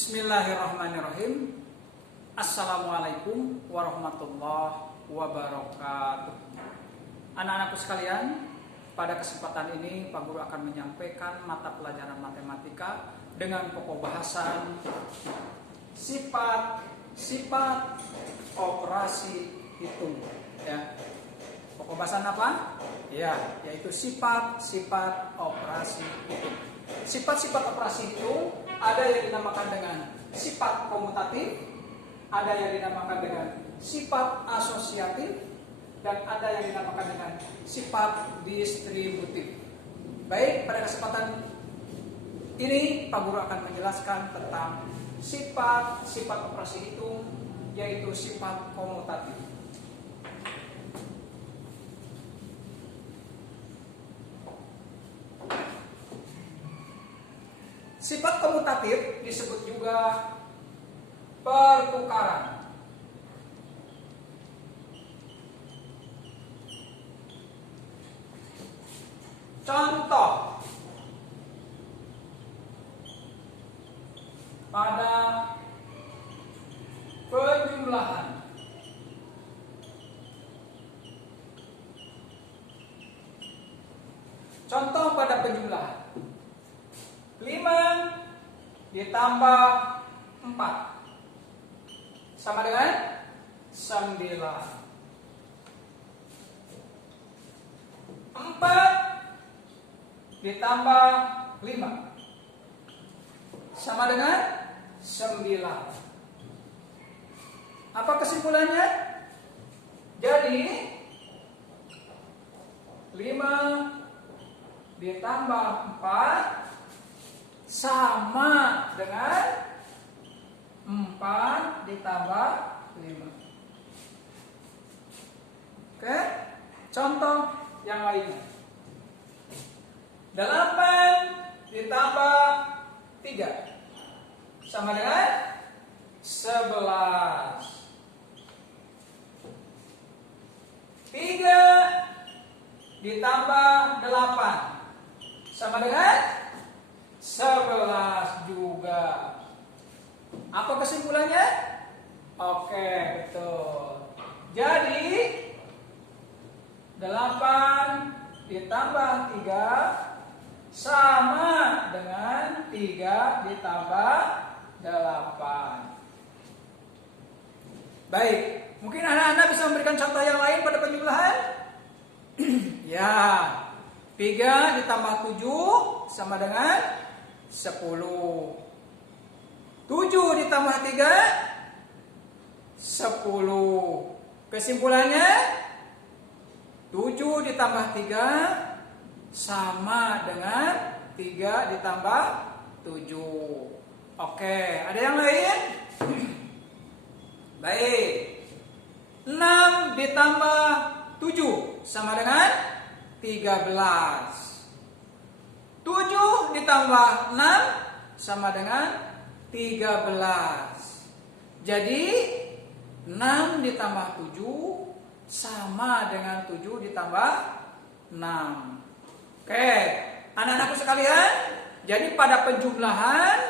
Bismillahirrahmanirrahim. Assalamualaikum warahmatullahi wabarakatuh. Anak-anakku sekalian, pada kesempatan ini Pak Guru akan menyampaikan mata pelajaran matematika dengan pokok bahasan sifat operasi hitung. Ya. Pokok bahasan apa? Ya, yaitu sifat operasi hitung. Sifat-sifat operasi hitung ada yang dinamakan dengan sifat komutatif, ada yang dinamakan dengan sifat asosiatif, dan ada yang dinamakan dengan sifat distributif. Baik, pada kesempatan ini Pak Guru akan menjelaskan tentang sifat operasi hitung, yaitu sifat komutatif. Sifat komutatif disebut juga pertukaran. Contoh pada penjumlahan. Contoh pada penjumlahan. 5 ditambah 4 sama dengan 9. 4 ditambah 5 sama dengan 9. Apa kesimpulannya? Jadi 5 ditambah 4 sama dengan 4 ditambah 5. Oke, contoh yang lainnya. 8 ditambah 3 sama dengan 11. 3 ditambah 8 sama dengan 11 juga. Apa kesimpulannya? Oke, betul. Jadi 8 ditambah 3 sama dengan 3 ditambah 8. Baik, mungkin anak-anak bisa memberikan contoh yang lain pada penjumlahan? Ya, 3 ditambah 7 sama dengan 10. 7 ditambah 3 10. Kesimpulannya 7 ditambah 3 sama dengan 3 ditambah 7. Oke, ada yang lain? Baik. 6 ditambah 7 sama dengan 13. 7 ditambah 6 sama dengan 13. Jadi 6 ditambah 7 sama dengan 7 ditambah 6. Oke, anak-anakku sekalian, jadi pada penjumlahan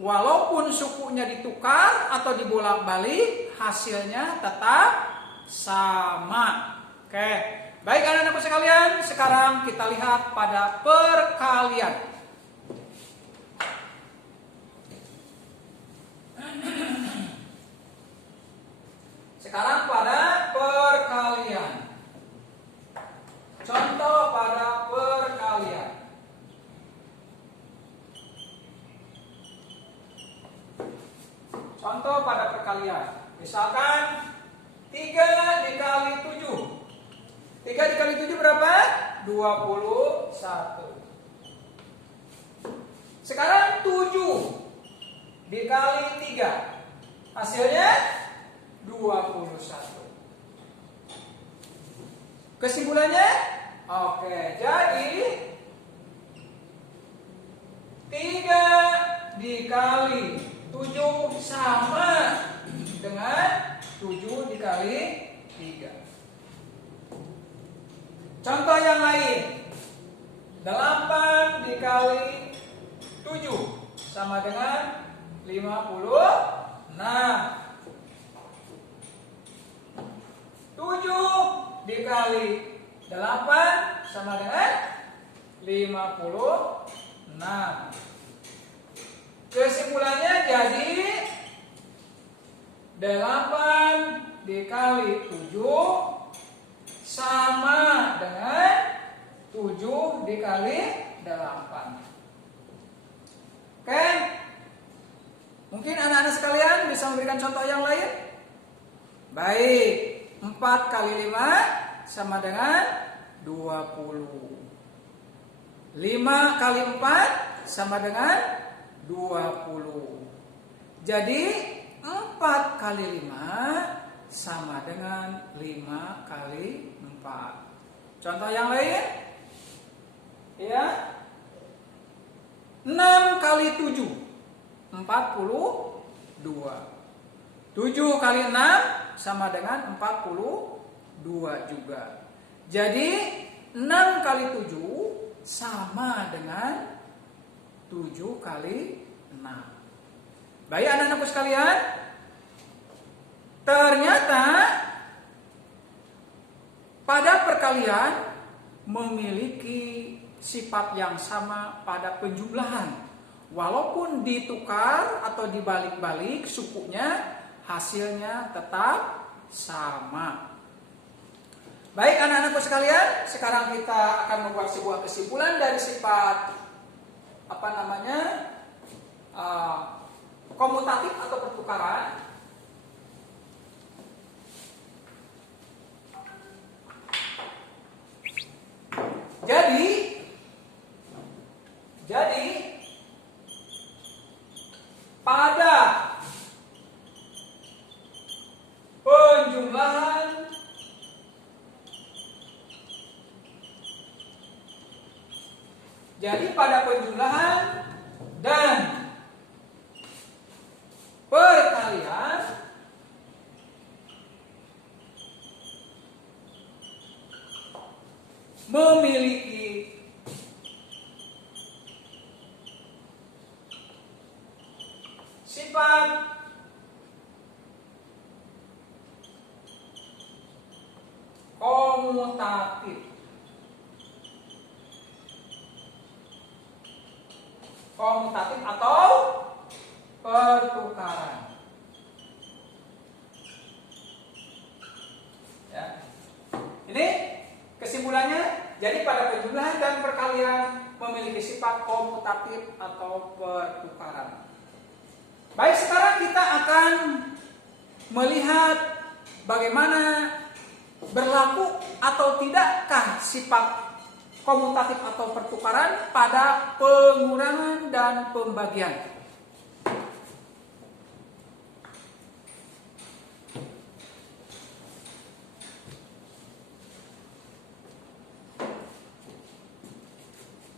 walaupun sukunya ditukar atau dibolak-balik, hasilnya tetap sama. Oke, baik anak-anakku sekalian, sekarang kita lihat pada perkalian. Sekarang pada perkalian. Contoh pada perkalian. Contoh pada perkalian. Misalkan 3 dikali 7. 3 dikali 7 berapa? 21. Sekarang 7 dikali 3. Hasilnya 21. Kesimpulannya? Oke, jadi 3 dikali 7 sama dengan 7 dikali 3. Contoh yang lain. 8 dikali 7 sama dengan 56. 7 dikali 8 sama dengan 56. Kesimpulannya jadi 8 dikali 7 sama dengan 7 dikali 8. Oke? Mungkin anak-anak sekalian bisa memberikan contoh yang lain? Baik, 4 kali 5 sama dengan 20. 5 kali 4 sama dengan 20. Jadi 4 kali 5 sama dengan 5 kali 4. Contoh yang lain? Ya. 6 kali 7 42. 7 kali 6 sama dengan 42 juga. Jadi 6 kali 7 sama dengan 7 kali 6. Baik anak-anakku sekalian, ternyata pada perkalian memiliki sifat yang sama pada penjumlahan. Walaupun ditukar atau dibalik-balik sukunya, hasilnya tetap sama. Baik anak-anakku sekalian, sekarang kita akan membuat sebuah kesimpulan dari sifat komutatif atau pertukaran. Jadi pada penjumlahan dan perkalian memiliki sifat komutatif. Komutatif atau pertukaran. Ya. Ini kesimpulannya, jadi pada penjumlahan dan perkalian memiliki sifat komutatif atau pertukaran. Baik, sekarang kita akan melihat bagaimana berlaku atau tidakkah sifat komutatif atau pertukaran pada pengurangan dan pembagian.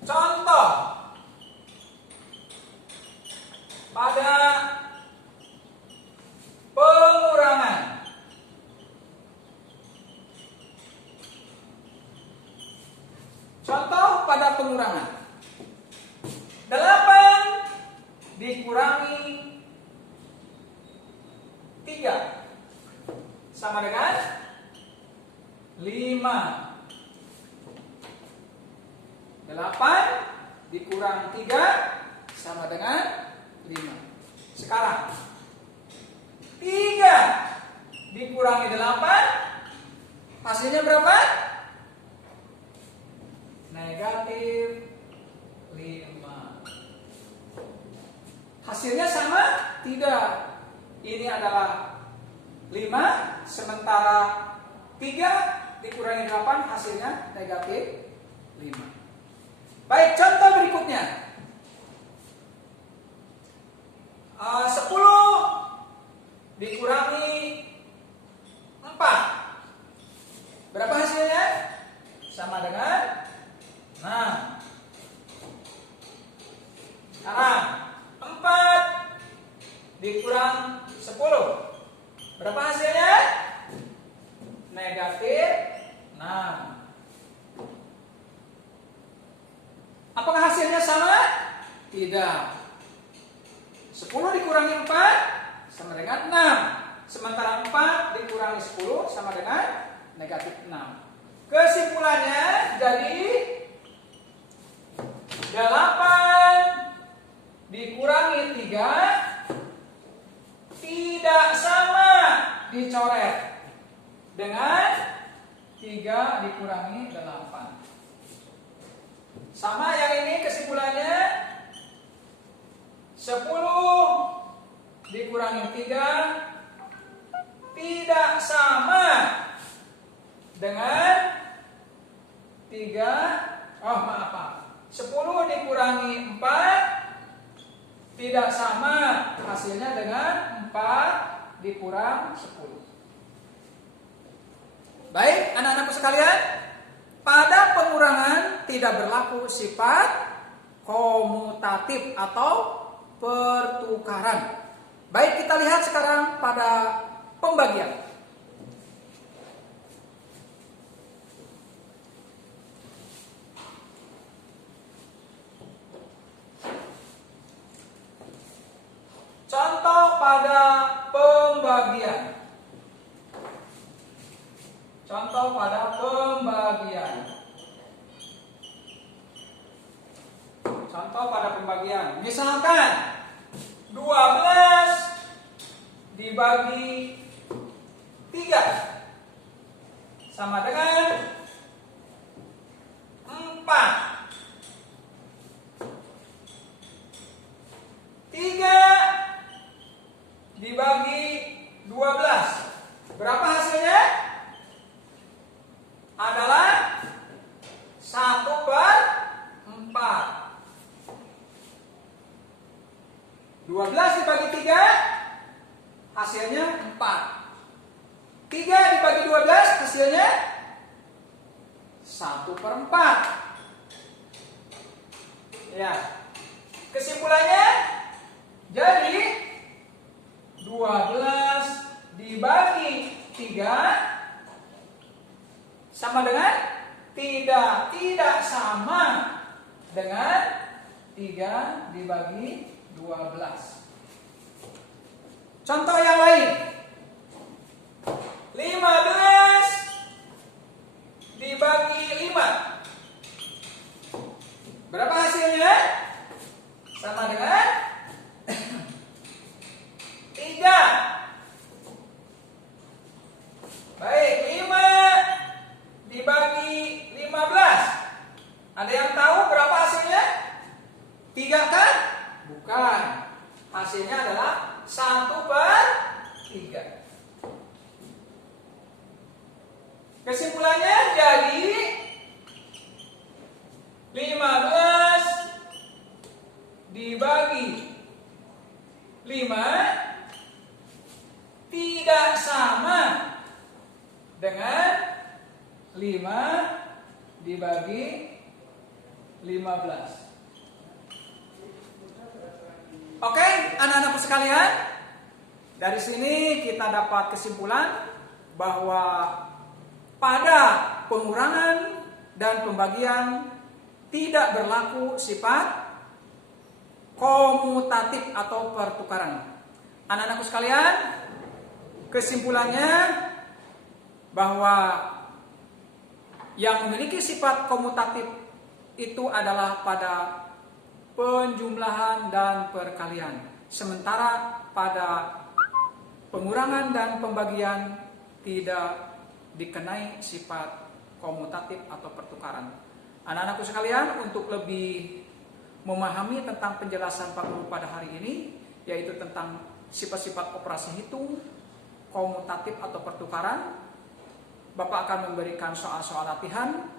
Contoh pada pengurangan. Contoh pada pengurangan. 8 dikurangi 3 sama dengan 5. 8 dikurangi 3 sama dengan 5. Sekarang 3 dikurangi 8 hasilnya berapa? Negatif 5. Hasilnya sama? Tidak. Ini adalah 5, sementara 3 dikurangi 8 hasilnya negatif 5. Baik, contoh berikutnya. 10 dikurangi 4. Berapa hasilnya? Sama dengan 6. Sekarang 4 dikurang 10. Berapa hasilnya? Negatif 6. Apakah hasilnya sama? Tidak. 10 dikurangi 4 sama dengan 6. Sementara 4 dikurangi 10 sama dengan negatif 6. Kesimpulannya jadi 8 dikurangi 3 tidak sama dicoret dengan 3 dikurangi 8. Sama yang ini kesimpulannya 10 dikurangi 3 tidak sama dengan 10 dikurangi 4 tidak sama hasilnya dengan 4 dikurang 10. Baik, anak-anakku sekalian, pada pengurangan tidak berlaku sifat komutatif atau pertukaran. Baik, kita lihat sekarang pada pembagian. Contoh pada pembagian. Contoh pada pembagian. Contoh pada pembagian. Misalkan 12 dibagi 3 sama dengan 4. 3 dibagi 12. Berapa hasilnya? Adalah 1/4. 12 dibagi 3 hasilnya 4. 3 dibagi 12 hasilnya 1/4. Ya. Kesimpulannya jadi 12 dibagi 3 sama dengan tidak sama dengan 3 dibagi 12. Contoh yang lain. 15 dibagi 5. Berapa hasilnya? Sama dengan 3. Baik, 5 dibagi 15. Ada yang tahu berapa hasilnya? 3 kan? Bukan. Hasilnya adalah 1/3. Kesimpulannya jadi 15 dibagi 5 tidak sama dengan 5 dibagi 15. Oke, anak-anakku sekalian, dari sini kita dapat kesimpulan bahwa pada pengurangan dan pembagian tidak berlaku sifat komutatif atau pertukaran. Anak-anakku sekalian, kesimpulannya bahwa yang memiliki sifat komutatif itu adalah pada penjumlahan dan perkalian. Sementara pada pengurangan dan pembagian tidak dikenai sifat komutatif atau pertukaran. Anak-anakku sekalian, untuk lebih memahami tentang penjelasan Pak Guru pada hari ini, yaitu tentang sifat-sifat operasi hitung, komutatif atau pertukaran, Bapak akan memberikan soal-soal latihan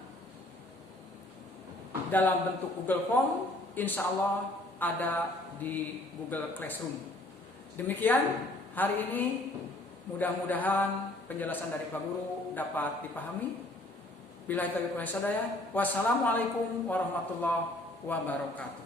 dalam bentuk Google Form. Insya Allah ada di Google Classroom. Demikian hari ini, mudah-mudahan penjelasan dari Pak Guru dapat dipahami. Billahi taufiq wal hidayah. Wassalamualaikum warahmatullahi wabarakatuh.